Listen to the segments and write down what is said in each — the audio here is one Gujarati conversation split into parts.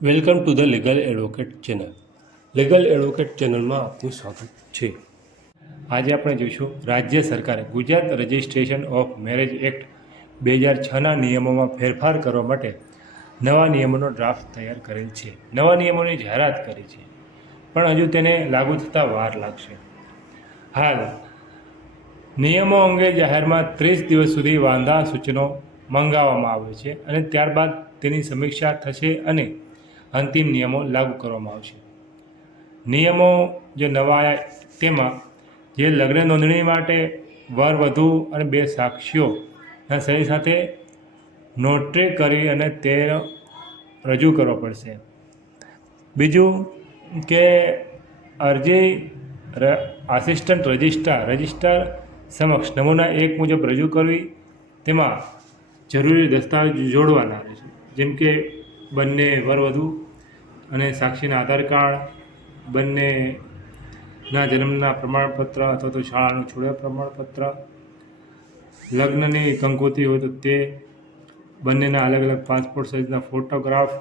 Welcome to the legal advocate channel. Legal advocate ચેનલમાં આપનું સ્વાગત છે. આજે આપણે જોઈશું રાજ્ય સરકારે Gujarat registration of marriage act 2006ના નિયમોમાં ફેરફાર કરવા માટે નવા નિયમોનો ડ્રાફ્ટ તૈયાર કરેલ છે. નવા નિયમોની જાહેરાત કરી છે, પણ હજુ તેને લાગુ થતાં વાર લાગશે. હાલ નિયમો અંગે જાહેરમાં 30 દિવસ સુધી વાંધા સૂચનો મંગાવવામાં આવે છે અને ત્યારબાદ તેની સમીક્ષા થશે અને અંતિમ નિયમો લાગુ કરવામાં આવશે. નિયમો જે નવા આવ્યા તેમાં જે લગ્ન નોંધણી માટે વર વધુ અને 2 સાક્ષીઓના સહી સાથે નોટરી કરી અને તે રજૂ કરવો પડશે. બીજું કે અરજી આસિસ્ટન્ટ રજિસ્ટ્રાર સમક્ષ નમૂના 1 મુજબ રજૂ કરવી. તેમાં જરૂરી દસ્તાવેજ જોડવાના રહેશે, જેમ કે બંને વરવધુ અને સાક્ષીના આધાર કાર્ડ, બંનેના જન્મના પ્રમાણપત્ર અથવા તો શાળાનું છોડ્યા પ્રમાણપત્ર, લગ્નની કંકોત્રી હોય તો તે, બંનેના અલગ અલગ પાસપોર્ટ સાઇઝના ફોટોગ્રાફ,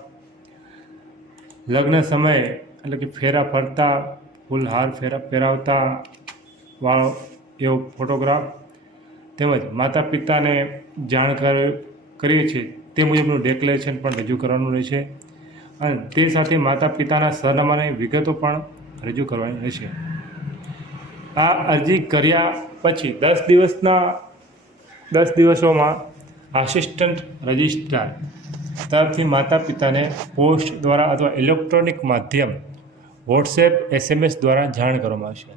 લગ્ન સમયે એટલે કે ફેરા ફરતા ફૂલહાર ફેરા પહેરાવતા વાળો એવો ફોટોગ્રાફ, તેમજ માતા પિતાને જાણ કરીએ છીએ તે મુજબનું ડેક્લેરેશન પણ રજૂ કરવાનું રહેશે અને તે સાથે માતા પિતાના સરનામાની વિગતો પણ રજૂ કરવાની રહેશે. આ અરજી કર્યા પછી 10 દિવસોમાં આસિસ્ટન્ટ રજિસ્ટ્રાર તરફથી માતા પિતાને પોસ્ટ દ્વારા અથવા ઇલેક્ટ્રોનિક માધ્યમ વોટ્સએપ SMS દ્વારા જાણ કરવામાં આવશે.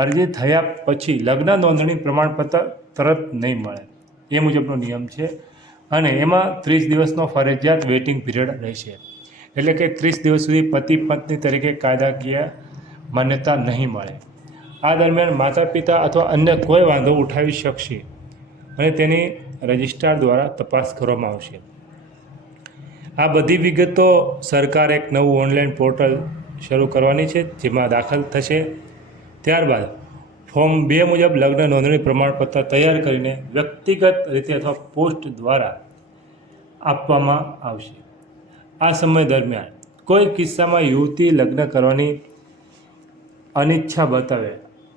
અરજી થયા પછી લગ્ન નોંધણી પ્રમાણપત્ર તરત નહીં મળે એ મુજબનો નિયમ છે અને એમાં 30 દિવસનો ફરજિયાત વેઇટિંગ પીરિયડ રહેશે. એટલે કે 30 દિવસ સુધી પતિ પત્ની તરીકે કાયદાકીય માન્યતા નહીં મળે. આ દરમિયાન માતા પિતા અથવા અન્ય કોઈ વાંધો ઉઠાવી શકશે અને તેની રજિસ્ટ્રાર દ્વારા તપાસ કરવામાં આવશે. આ બધી વિગતો સરકાર એક નવું ઓનલાઈન પોર્ટલ શરૂ કરવાની છે, જેમાં દાખલ થશે. ત્યારબાદ ફોર્મ 2 મુજબ લગ્ન નોંધણી પ્રમાણપત્ર તૈયાર કરીને વ્યક્તિગત રીતે અથવા પોસ્ટ દ્વારા આપવામાં આવશે. આ સમય દરમિયાન કોઈ કિસ્સામાં યુવતી લગ્ન કરવાની અનિચ્છા બતાવે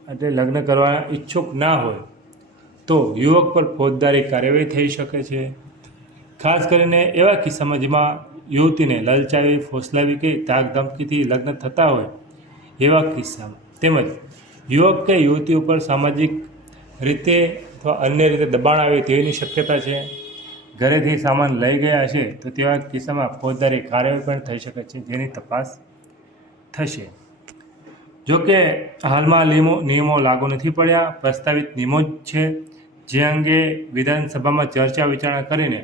એટલે લગ્ન કરવા ઈચ્છુક ના હોય તો યુવક પર ફોજદારી કાર્યવાહી થઈ શકે છે. ખાસ કરીને એવા કિસ્સામાં જેમાં યુવતીને લલચાવી, ફોસલાવી કે ધાકધમકીથી લગ્ન થતા હોય એવા કિસ્સામાં, તેમજ યુવક કે યુવતી ઉપર સામાજિક રીતે અથવા અન્ય રીતે દબાણ આવે તેવી શક્યતા છે, ઘરેથી સામાન લઈ ગયા છે તો તેવા કિસ્સામાં ફોજદારી કાર્યવાહી પણ થઈ શકે છે, જેની તપાસ થશે. જોકે હાલમાં નિયમો લાગુ નથી પડ્યા, પ્રસ્તાવિત નિયમો જ છે, જે અંગે વિધાનસભામાં ચર્ચા વિચારણા કરીને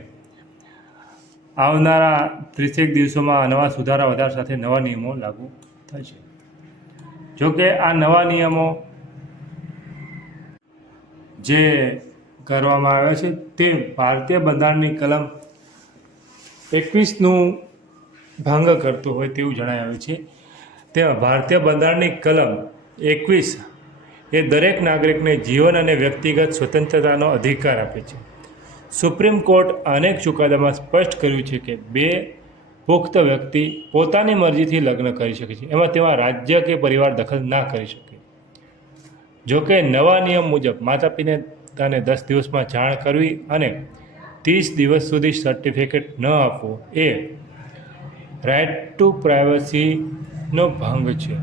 આવનારા 30 દિવસોમાં નવા સુધારા વધારા સાથે નવા નિયમો લાગુ થશે. જોકે આ નવા નિયમો જે કરવામાં આવ્યા છે તે ભારતીય બંધારણની કલમ 21નું ભંગ કરતો હોય તેવું જણાવ્યું છે. તેમાં ભારતીય બંધારણની કલમ 21 એ દરેક નાગરિકને જીવન અને વ્યક્તિગત સ્વતંત્રતાનો અધિકાર આપે છે. સુપ્રીમ કોર્ટ અનેક ચુકાદામાં સ્પષ્ટ કર્યું છે કે 2 પુખ્ત વ્યક્તિ પોતાની મરજીથી લગ્ન કરી શકે છે, એમાં તેમાં રાજ્ય કે પરિવાર દખલ ના કરી શકે. જોકે નવા નિયમ મુજબ માતા પિતાને 10 દિવસમાં જાણ કરવી અને 30 દિવસ સુધી સર્ટિફિકેટ ન આપવું એ રાઇટ ટુ પ્રાઇવસીનો ભંગ છે.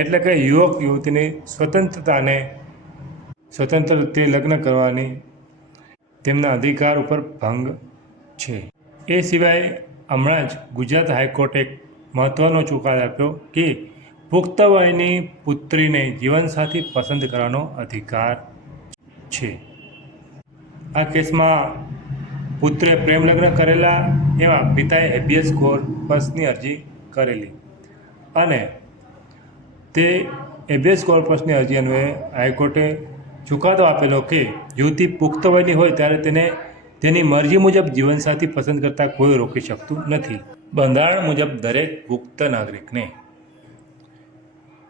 એટલે કે યુવક યુવતીની સ્વતંત્ર રીતે લગ્ન કરવાની તેમના અધિકાર ઉપર ભંગ છે. એ સિવાય હમણાં જ ગુજરાત હાઈકોર્ટે એક મહત્ત્વનો ચુકાદો આપ્યો કે પુખ્ત વયની પુત્રીને જીવનસાથી પસંદ કરવાનો અધિકાર છે. આ કેસમાં પુત્રે પ્રેમ લગ્ન કરેલા, એમાં પિતાએ હેબિયસ કોર્પસની અરજી કરેલી અને તે હેબિયસ કોર્પસની અરજી અન્વયે હાઈકોર્ટે ચુકાદો આપેલો કે યુવતી પુખ્ત વયની હોય ત્યારે તેની મરજી મુજબ જીવનસાથી પસંદ કરતાં કોઈ રોકી શકતું નથી. બંધારણ મુજબ દરેક પુખ્ત નાગરિકને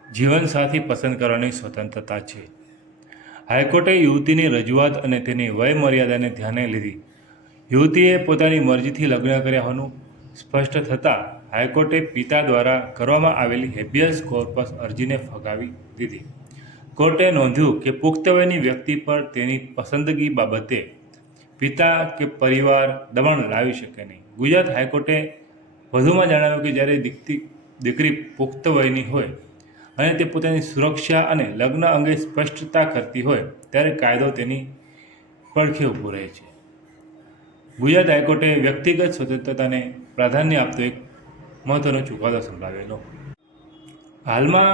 જીવનસાથી પસંદ કરવાની સ્વતંત્રતા છે. હાઈકોર્ટે યુવતીની રજૂઆત અને તેની વય મર્યાદાને ધ્યાને લીધી યુવતીએ પોતાની મરજીથી લગ્ન કર્યા હોવાનું સ્પષ્ટ થતાં હાઈકોર્ટે પિતા દ્વારા કરવામાં આવેલી હેબિયસ કોર્પસ અરજીને ફગાવી દીધી. કોર્ટે નોંધ્યું કે પુખ્ત વયની વ્યક્તિ પર તેની પસંદગી બાબતે પિતા કે પરિવાર દબાણ લાવી શકે નહીં. ગુજરાત હાઈકોર્ટે વધુમાં જણાવ્યું કે જ્યારે દીકરી પુખ્ત વયની હોય અને તે પોતાની સુરક્ષા અને લગ્ન અંગે સ્પષ્ટતા કરતી હોય ત્યારે કાયદો તેની પડખે ઊભો રહે છે. ગુજરાત હાઈકોર્ટે વ્યક્તિગત સ્વતંત્રતાને પ્રાધાન્ય આપતો એક મહત્વનો ચુકાદો સંભળાવેલો. હાલમાં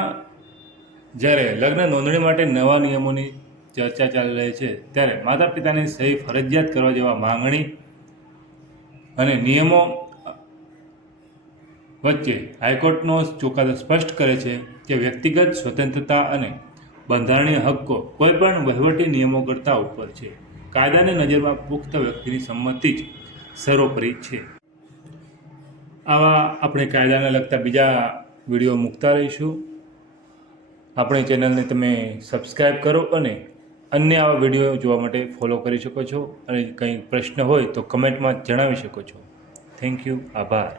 જ્યારે લગ્ન નોંધણી માટે નવા નિયમોની ચર્ચા ચાલી રહી છે ત્યારે માતા પિતાની સહી ફરજિયાત કરવા જેવા માંગણી અને નિયમો વચ્ચે હાઈકોર્ટનો ચુકાદો સ્પષ્ટ કરે છે કે વ્યક્તિગત સ્વતંત્રતા અને બંધારણીય હક્કો કોઈપણ વહીવટી નિયમો કરતાં ઉપર છે. કાયદાની નજરમાં પુખ્ત વ્યક્તિની સંમતિ જ સર્વોપરી છે. આવા આપણે કાયદાને લગતા બીજા વિડીયો મૂકતા રહીશું. આપણી ચેનલને તમે સબસ્ક્રાઈબ કરો અને અન્ય આવા વિડીયો જોવા માટે ફોલો કરી શકો છો. અને કંઈ પ્રશ્ન હોય તો કમેન્ટમાં જણાવી શકો છો. Thank you. આભાર.